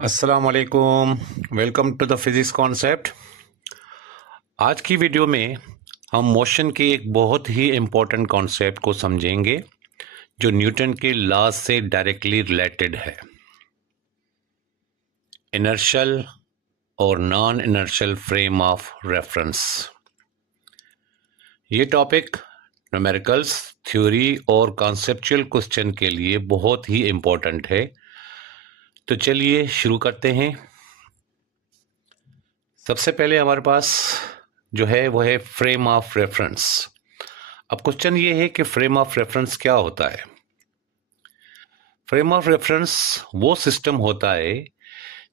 अस्सलाम वालेकुम। Welcome to the physics concept. आज की वीडियो में हम मोशन के एक बहुत ही इम्पोर्टेंट कॉन्सेप्ट को समझेंगे जो न्यूटन के लॉज से डायरेक्टली रिलेटेड है। इनर्शियल और non inertial frame of reference. ये टॉपिक न्यूमेरिकल्स, थ्योरी और कॉन्सेप्चुअल क्वेश्चन के लिए बहुत ही इम्पोर्टेंट है। तो चलिए शुरू करते हैं। सबसे पहले हमारे पास जो है वो है फ्रेम ऑफ रेफरेंस। अब क्वेश्चन ये है कि फ्रेम ऑफ रेफरेंस क्या होता है। फ्रेम ऑफ रेफरेंस वो सिस्टम होता है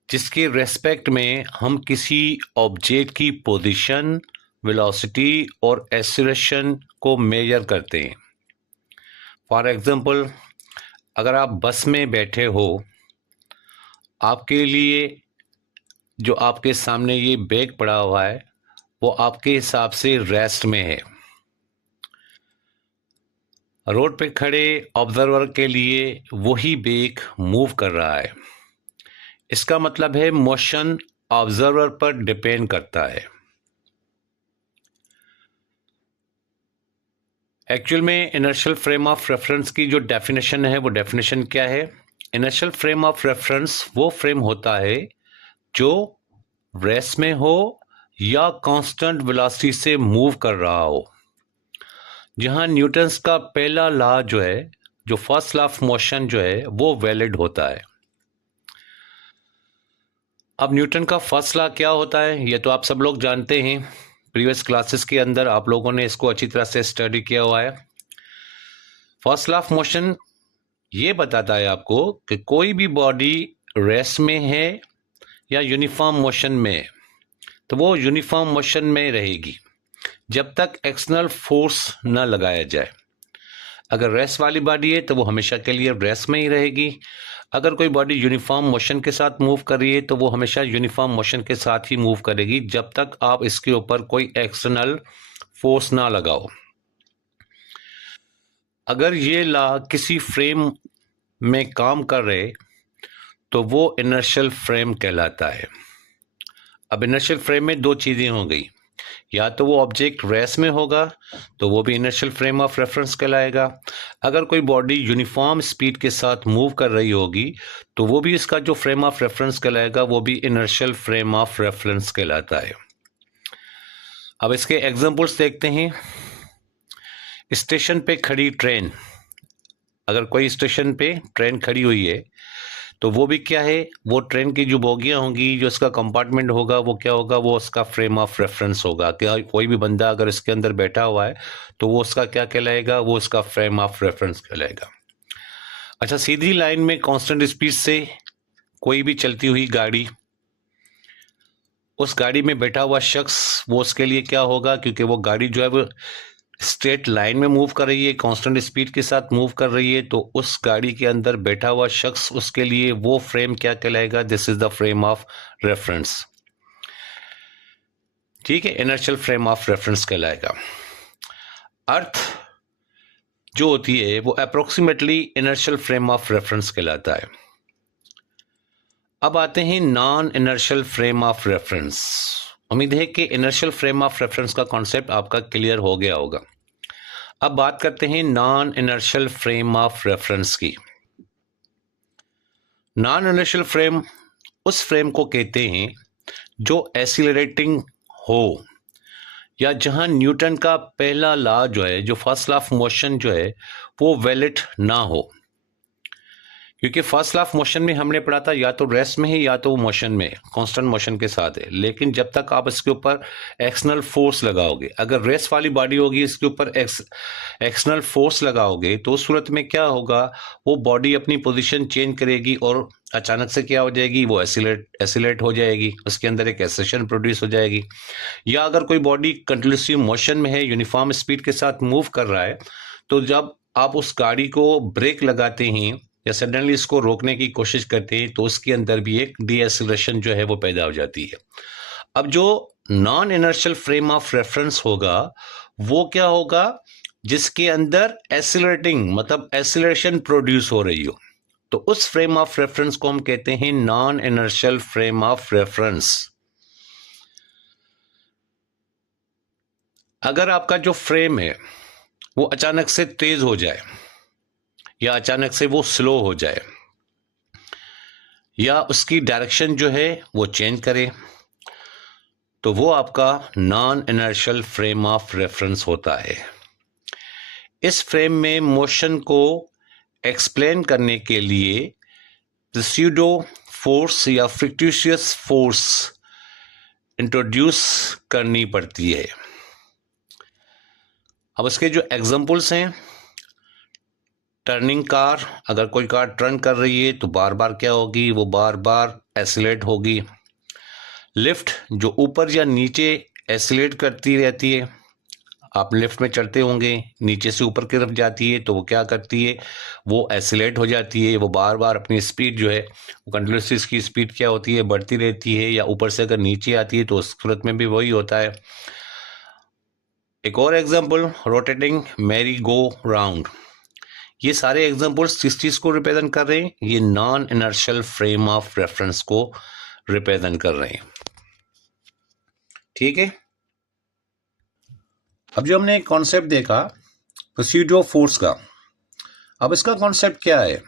जिसके रेस्पेक्ट में हम किसी ऑब्जेक्ट की पोजीशन, वेलोसिटी और एक्सीलरेशन को मेजर करते हैं। फॉर एग्जांपल, अगर आप बस में बैठे हो, आपके लिए जो आपके सामने ये बैग पड़ा हुआ है वो आपके हिसाब से रेस्ट में है। रोड पे खड़े ऑब्जर्वर के लिए वही बैग मूव कर रहा है। इसका मतलब है मोशन ऑब्जर्वर पर डिपेंड करता है। एक्चुअल में इनर्शियल फ्रेम ऑफ रेफरेंस की जो डेफिनेशन है वो डेफिनेशन क्या है? इनर्शियल फ्रेम ऑफ रेफरेंस वो फ्रेम होता है जो रेस्ट में हो या कांस्टेंट वेलोसिटी से मूव कर रहा हो, जहां न्यूटन्स का पहला लॉ जो है, जो फर्स्ट लॉ ऑफ मोशन जो है, वो वैलिड होता है। अब न्यूटन का फर्स्ट लॉ क्या होता है ये तो आप सब लोग जानते हैं। प्रीवियस क्लासेस के अंदर आप लोगों ने इसको अच्छी तरह से स्टडी किया हुआ है। फर्स्ट लॉ ऑफ मोशन ये बताता है आपको कि कोई भी बॉडी रेस्ट में है या यूनिफॉर्म मोशन में है, तो वो यूनिफॉर्म मोशन में रहेगी जब तक एक्सटर्नल फोर्स न लगाया जाए। अगर रेस्ट वाली बॉडी है तो वो हमेशा के लिए रेस्ट में ही रहेगी। अगर कोई बॉडी यूनिफॉर्म मोशन के साथ मूव कर रही है तो वो हमेशा यूनिफॉर्म मोशन के साथ ही मूव करेगी जब तक आप इसके ऊपर कोई एक्सटर्नल फोर्स ना लगाओ। अगर ये लॉ किसी फ्रेम में काम कर रहे तो वो इनर्शियल फ्रेम कहलाता है। अब इनर्शियल फ्रेम में दो चीज़ें हो गई, या तो वो ऑब्जेक्ट रेस्ट में होगा तो वो भी इनर्शियल फ्रेम ऑफ रेफरेंस कहलाएगा। अगर कोई बॉडी यूनिफॉर्म स्पीड के साथ मूव कर रही होगी तो वो भी इसका जो फ्रेम ऑफ रेफरेंस कहलाएगा वो भी इनर्शियल फ्रेम ऑफ रेफरेंस कहलाता है। अब इसके एग्जांपल्स देखते हैं। स्टेशन पे खड़ी ट्रेन, अगर कोई स्टेशन पे ट्रेन खड़ी हुई है तो वो भी क्या है, वो ट्रेन की जो बोगियां होंगी, जो इसका कंपार्टमेंट होगा, वो क्या होगा, वो उसका फ्रेम ऑफ रेफरेंस होगा। क्या कोई भी बंदा अगर इसके अंदर बैठा हुआ है तो वो उसका क्या कहलाएगा, वो उसका फ्रेम ऑफ रेफरेंस कहलाएगा। अच्छा, सीधी लाइन में कांस्टेंट स्पीड से कोई भी चलती हुई गाड़ी, उस गाड़ी में बैठा हुआ शख्स, वो उसके लिए क्या होगा, क्योंकि वो गाड़ी जो है वो स्ट्रेट लाइन में मूव कर रही है, कांस्टेंट स्पीड के साथ मूव कर रही है, तो उस गाड़ी के अंदर बैठा हुआ शख्स, उसके लिए वो फ्रेम क्या कहलाएगा, this is the frame of reference. ठीक है, इनर्शियल फ्रेम ऑफ रेफरेंस कहलाएगा। अर्थ जो होती है वो approximately inertial frame of reference कहलाता है। अब आते हैं non inertial frame of reference. उम्मीद है कि इनर्शियल फ्रेम ऑफ रेफरेंस का कॉन्सेप्ट आपका क्लियर हो गया होगा। अब बात करते हैं non inertial frame of reference की। नॉन इनर्शियल फ्रेम उस फ्रेम को कहते हैं जो एक्सीलरेटिंग हो, या जहां न्यूटन का पहला लॉ जो है, जो फर्स्ट लॉ ऑफ मोशन जो है, वो वैलिड ना हो। क्योंकि फर्स्ट लॉ ऑफ मोशन में हमने पढ़ा था या तो रेस्ट में है या तो मोशन में, कांस्टेंट मोशन के साथ है। लेकिन जब तक आप इसके ऊपर एक्सटर्नल फोर्स लगाओगे, अगर रेस्ट वाली बॉडी होगी इसके ऊपर एक्सटर्नल फोर्स लगाओगे तो उस सूरत में क्या होगा, वो बॉडी अपनी पोजीशन चेंज करेगी और अचानक से क्या हो जाएगी, वो एसिलेट हो जाएगी, उसके अंदर एक एक्सेशन प्रोड्यूस हो जाएगी। या अगर कोई बॉडी कंटिन्यूसली मोशन में है, यूनिफॉर्म स्पीड के साथ मूव कर रहा है, तो जब आप उस गाड़ी को ब्रेक लगाते हैं या सडनली इसको रोकने की कोशिश करते हैं तो उसके अंदर भी एक डीएक्सेलरेशन जो है वो पैदा हो जाती है। अब जो non inertial frame of reference होगा वो क्या होगा, जिसके अंदर एक्सीलरेटिंग मतलब एक्सीलरेशन प्रोड्यूस हो रही हो, तो उस फ्रेम ऑफ रेफरेंस को हम कहते हैं non inertial frame of reference. अगर आपका जो फ्रेम है वो अचानक से तेज हो जाए या अचानक से वो स्लो हो जाए या उसकी डायरेक्शन जो है वो चेंज करे, तो वो आपका non inertial frame of reference होता है। इस फ्रेम में मोशन को एक्सप्लेन करने के लिए स्यूडो फोर्स या फ्रिक्टिशियस फोर्स इंट्रोड्यूस करनी पड़ती है। अब इसके जो एग्जांपल्स हैं, टर्निंग कार, अगर कोई कार टर्न कर रही है तो बार बार क्या होगी, वो बार बार एक्सीलरेट होगी। लिफ्ट जो ऊपर या नीचे एक्सीलरेट करती रहती है, आप लिफ्ट में चढ़ते होंगे, नीचे से ऊपर की तरफ जाती है तो वो क्या करती है, वो एक्सीलरेट हो जाती है, वो बार बार अपनी स्पीड जो है वो कंटिन्यूसली इसकी स्पीड क्या होती है, बढ़ती रहती है। या ऊपर से अगर नीचे आती है तो उस सूरत में भी वही होता है। एक और example, rotating merry go round. ये सारे एग्जांपल्स किस चीज को रिप्रेजेंट कर रहे हैं, ये non inertial frame of reference को रिप्रेजेंट कर रहे हैं। ठीक है, अब जो हमने एक कॉन्सेप्ट देखा प्रोसीड्यूर फोर्स का, अब इसका कॉन्सेप्ट क्या है।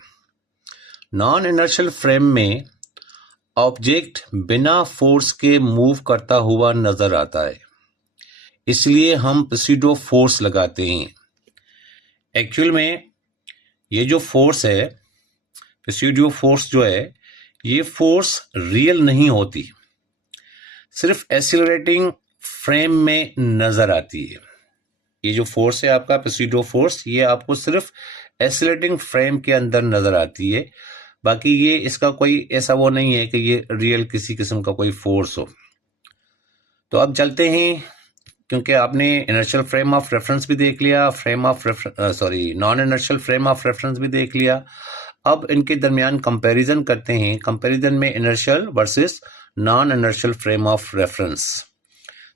नॉन इनर्शियल फ्रेम में ऑब्जेक्ट बिना फोर्स के मूव करता हुआ नजर आता है, इसलिए हम प्रोसीड्यूर फोर्स लगाते हैं। एक्चुअल में ये जो फोर्स है, प्रोसीड्यूर फोर्स जो है, ये फोर्स रियल नहीं होती, सिर्फ एक्सीलरेटिंग फ्रेम में नजर आती है। ये जो फोर्स है आपका प्रोसीड्यूर फोर्स, ये आपको सिर्फ एक्सीलरेटिंग फ्रेम के अंदर नजर आती है, बाकी ये इसका कोई ऐसा वो नहीं है कि ये रियल किसी किस्म का कोई फोर्स हो। तो अब चलते हैं, क्योंकि आपने इनर्शियल फ्रेम ऑफ रेफरेंस भी देख लिया, non inertial frame of reference भी देख लिया। अब इनके दरमियान कंपैरिजन करते हैं, कंपैरिजन में inertial versus non inertial frame of reference.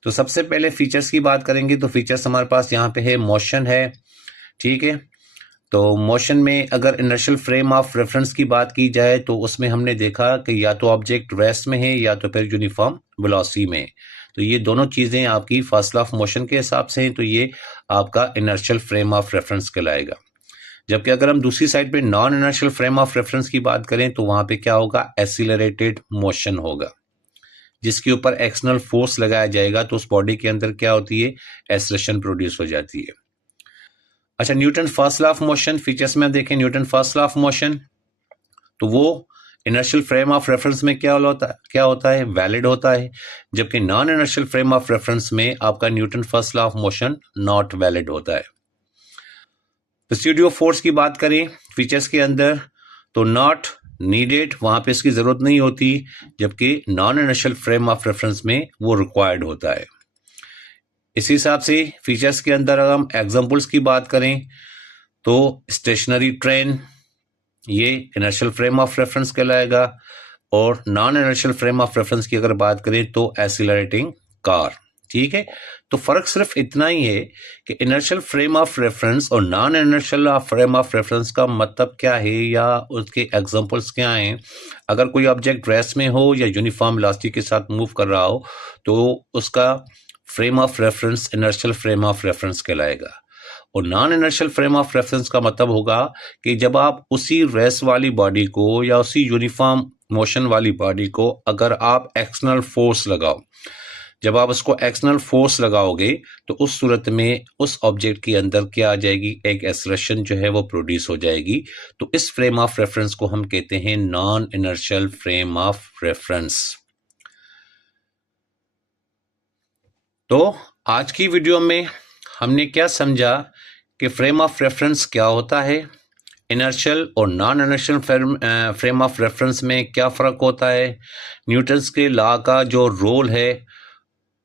तो सबसे पहले फीचर्स की बात करेंगे, तो फीचर्स हमारे पास यहाँ पे है, मोशन है। ठीक है, तो मोशन में अगर इनर्शियल फ्रेम ऑफ रेफरेंस की बात की जाए तो उसमें हमने देखा कि या तो ऑब्जेक्ट रेस्ट में है या तो फिर यूनिफॉर्म वेलोसिटी में। तो ये दोनों चीजें आपकी फासला ऑफ मोशन के हिसाब से हैं, तो ये आपका इनर्शियल फ्रेम ऑफ रेफरेंस कहलाएगा। जबकि अगर हम दूसरी साइड पे non inertial frame of reference की बात करें तो वहां पे क्या होगा, एक्सीलरेटेड मोशन होगा, जिसके ऊपर एक्सटर्नल फोर्स लगाया जाएगा, तो उस बॉडी के अंदर क्या होती है, एक्सेलरेशन प्रोड्यूस हो जाती है। अच्छा, Newton first law of motion, features में देखें Newton first law of motion, तो वो इनर्शियल फ्रेम ऑफ रेफरेंस में क्या होता है, वैलिड होता है, जबकि non inertial frame of reference में आपका Newton first law of motion not valid होता है। रेसिड्यू फोर्स की बात करें फीचर्स के अंदर, तो नॉट नीडेड, वहां पे इसकी जरूरत नहीं होती, जबकि non inertial frame of reference में वो रिक्वायर्ड होता है। इसी हिसाब से फीचर्स के अंदर अगर हम एग्जांपल्स की बात करें तो स्टेशनरी ट्रेन, ये इनर्शियल फ्रेम ऑफ रेफरेंस कहलाएगा, और non inertial frame of reference की अगर बात करें तो एक्सीलरेटिंग कार। ठीक है, तो फर्क सिर्फ इतना ही है कि इनर्शियल फ्रेम ऑफ रेफरेंस और non inertial frame of reference का मतलब क्या है या उसके एग्जांपल्स क्या हैं। अगर कोई ऑब्जेक्ट रेस्ट में हो या यूनिफॉर्म वेलोसिटी के साथ मूव कर रहा हो तो उसका frame of reference inertial frame of reference कहलाएगा, और non inertial frame of reference का मतलब होगा कि जब आप उसी रेस्ट वाली बॉडी को या उसी यूनिफॉर्म मोशन वाली बॉडी को अगर आप एक्सटर्नल फोर्स लगाओ, जब आप उसको एक्सटर्नल फोर्स लगाओगे तो उस सूरत में उस ऑब्जेक्ट के अंदर क्या आ जाएगी, एक एक्सेलरेशन जो है वो प्रोड्यूस हो जाएगी। तो इस फ्रेम ऑफ रेफरेंस को हम कहते हैं non inertial frame of reference. तो आज की वीडियो में हमने क्या समझा कि फ्रेम ऑफ रेफरेंस क्या होता है, इनर्शियल और non inertial frame of reference में क्या फ़र्क होता है, न्यूटन्स के लॉ का जो रोल है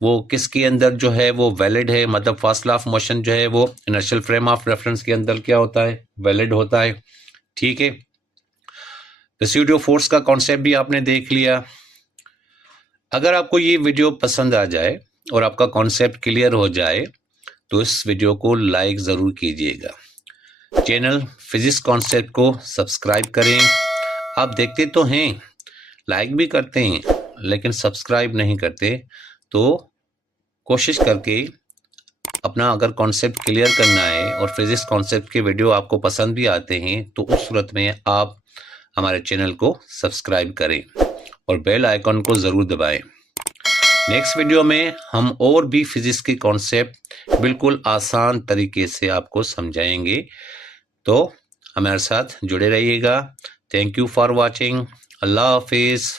वो किसके अंदर जो है वो वैलिड है, मतलब फर्स्ट लॉ ऑफ मोशन जो है वो इनर्शियल फ्रेम ऑफ रेफरेंस के अंदर क्या होता है, वैलिड होता है। ठीक है, रेसिड्यू फोर्स का कॉन्सेप्ट भी आपने देख लिया। अगर आपको ये वीडियो पसंद आ जाए और आपका कॉन्सेप्ट क्लियर हो जाए तो इस वीडियो को लाइक ज़रूर कीजिएगा। चैनल फिजिक्स कॉन्सेप्ट को सब्सक्राइब करें आप देखते तो हैं, लाइक भी करते हैं, लेकिन सब्सक्राइब नहीं करते। तो कोशिश करके अपना अगर कॉन्सेप्ट क्लियर करना है और फिजिक्स कॉन्सेप्ट के वीडियो आपको पसंद भी आते हैं, तो उस सूरत में आप हमारे चैनल को सब्सक्राइब करें और बेल आइकन को ज़रूर दबाएं। नेक्स्ट वीडियो में हम और भी फिजिक्स के कॉन्सेप्ट बिल्कुल आसान तरीके से आपको समझाएंगे, तो हमारे साथ जुड़े रहिएगा। Thank you for watching. अल्लाह हाफिज़।